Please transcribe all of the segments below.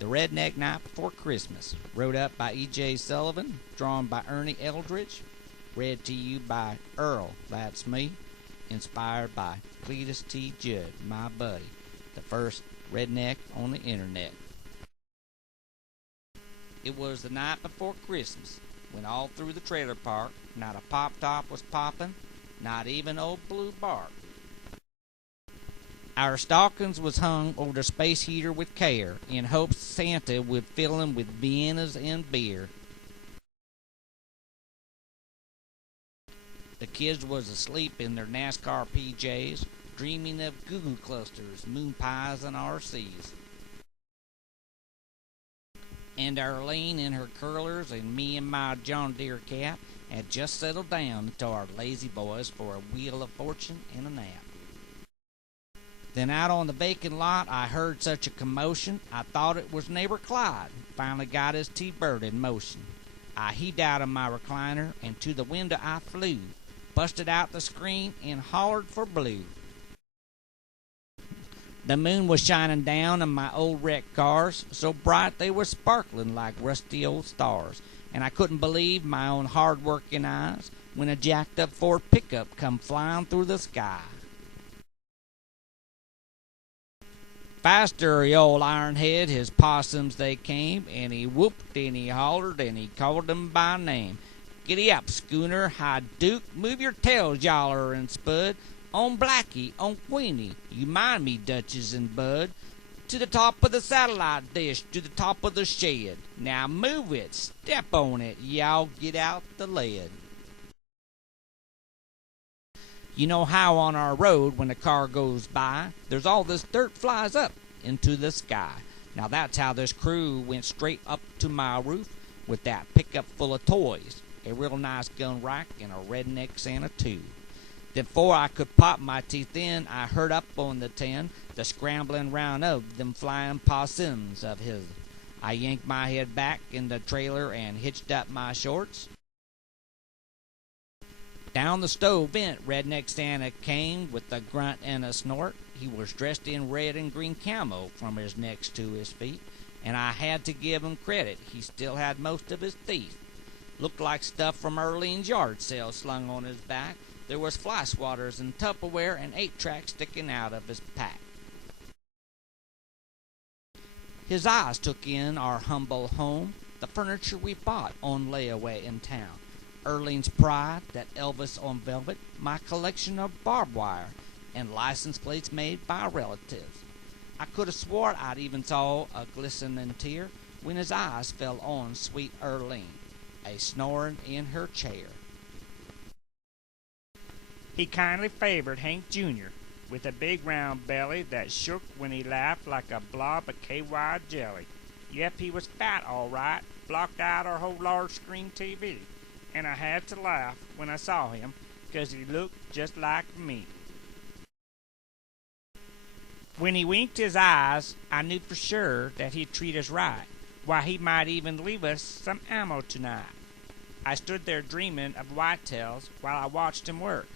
The Redneck Night Before Christmas, wrote up by E.J. Sullivan, drawn by Ernie Eldridge, read to you by Earl, that's me, inspired by Cletus T. Judd, my buddy, the first redneck on the internet. It was the night before Christmas, when all through the trailer park, not a pop-top was poppin', not even old Blue Bark. Our stockings was hung over the space heater with care, in hopes Santa would fill 'em with Viennas and beer. The kids was asleep in their NASCAR PJs, dreaming of goo-goo clusters, moon pies, and RCs. And Arlene in her curlers and me in my John Deere cap had just settled down into our lazy boys for a wheel of fortune and a nap. Then out on the vacant lot I heard such a commotion, I thought it was neighbor Clyde, finally got his T-bird in motion. I heaved out of my recliner and to the window I flew, busted out the screen and hollered for Blue. The moon was shining down on my old wrecked cars, so bright they were sparkling like rusty old stars, and I couldn't believe my own hard-working eyes when a jacked-up Ford pickup come flying through the sky. Faster, the old ironhead, his possums they came, and he whooped and he hollered and he called them by name. Giddy up, Schooner, High Duke, move your tails, Yaller and Spud. On Blackie, on Queenie, you mind me, Duchess and Bud. To the top of the satellite dish, to the top of the shed. Now move it, step on it, y'all get out the lead. You know how on our road, when a car goes by, there's all this dirt flies up into the sky. Now that's how this crew went straight up to my roof with that pickup full of toys, a real nice gun rack, and a redneck Santa too. Then 'fore I could pop my teeth in, I heard up on the 10 the scrambling round of them flying possums of his. I yanked my head back in the trailer and hitched up my shorts. Down the stove vent, Redneck Santa came with a grunt and a snort. He was dressed in red and green camo from his neck to his feet, and I had to give him credit, he still had most of his teeth. Looked like stuff from Earl's yard sale slung on his back. There was fly swatters and Tupperware and 8-track sticking out of his pack. His eyes took in our humble home, the furniture we bought on layaway in town. Earl's pride, that Elvis on velvet, my collection of barbed wire, and license plates made by relatives. I could have swore I'd even saw a glistening tear when his eyes fell on sweet Earlene, a snoring in her chair. He kindly favored Hank Jr. with a big round belly that shook when he laughed like a blob of KY jelly. Yep, he was fat all right, blocked out our whole large screen TV, and I had to laugh when I saw him, 'cause he looked just like me. When he winked his eyes, I knew for sure that he'd treat us right. Why, he might even leave us some ammo tonight. I stood there dreaming of whitetails while I watched him work.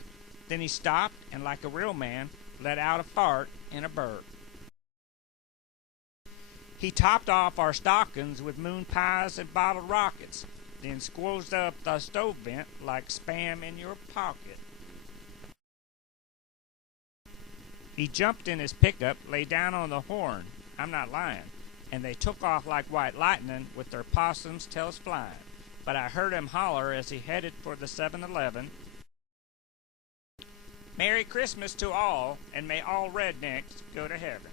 Then he stopped and, like a real man, let out a fart and a burp. He topped off our stockings with moon pies and bottled rockets, then squozed up the stove vent like spam in your pocket. He jumped in his pickup, lay down on the horn, I'm not lying, and they took off like white lightning with their possum's tails flying. But I heard him holler as he headed for the 7-Eleven. Merry Christmas to all, and may all rednecks go to heaven.